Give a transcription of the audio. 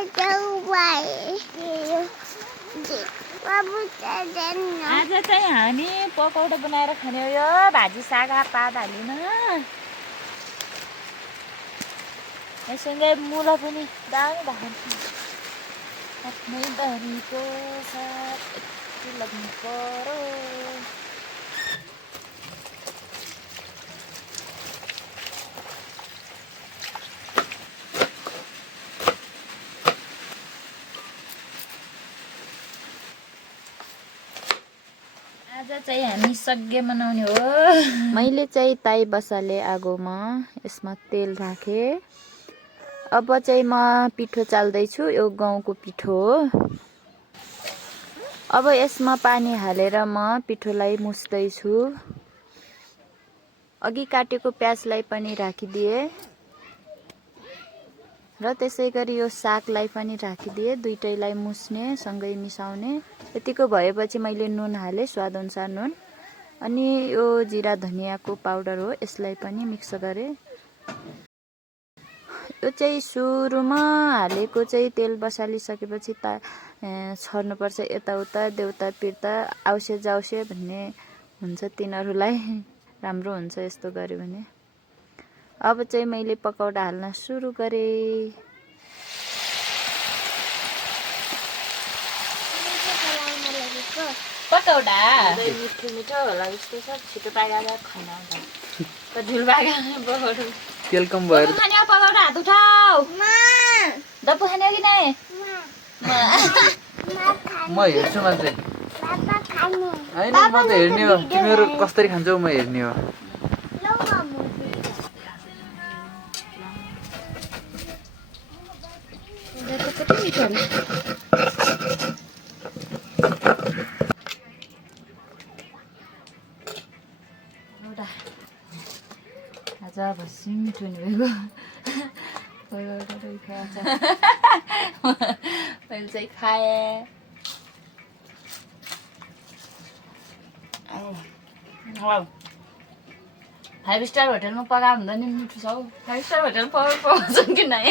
आज चाहिँ हामी पकौडा बनाएर खाने हो यो भाजी साग पात हालिन यससँगै मुला पनि दामी भएको आफ्नै बारीको साग यति लाग्नु पर्यो आज चाहिँ हामी सग्गे बनाउने हो मैले चाहिँ ताई बसाले आगोमा यसमा तेल राखे अब चाहिँ म पिठो चाल्दैछु यो गहुँको पिठो हो अब यसमा पानी हालेर म पिठोलाई मुस्दैछु अघि काटेको प्याजलाई पनि राखिदिए र त्यसै गरी यो सागलाई पनि राखिदिए दुईटैलाई मुस्ने सँगै मिसाउने यतिको भएपछि मैले नुन हाले स्वाद अनुसार नुन अनि यो जिरा धनियाको पाउडर हो यसलाई पनि मिक्स गरे यो चाहिँ सुरुमा हालेको चाहिँ तेल बसालिसकेपछि छर्नुपर्छ यताउता देउता पिर्ता आउसे जाउसे भन्ने हुन्छ तिनीहरूलाई राम्रो हुन्छ यस्तो गर्यो भने अब चाहिँ मैले पकौडा हाल्न सुरु गरे पकौडा मिठो मिठो होला जस्तो छ छिटो पाकेर खान आउँछ त झुल पाकेर पकौडा तेल कम भएर खाने हो पकौडा हात उठाऊ दप्पु खाने हो कि नै म हेर्छु मान्छे हैन म त हेर्ने हो तिमीहरू कसरी खान्छौ म हेर्ने हो आज भसी मिठो हुने मैले चाहिँ खाएँ 5 स्टार होटलमा पकायो भन्दा नि मिठो छ हौ 5 स्टार होटलमा पकाउँछन् कि नै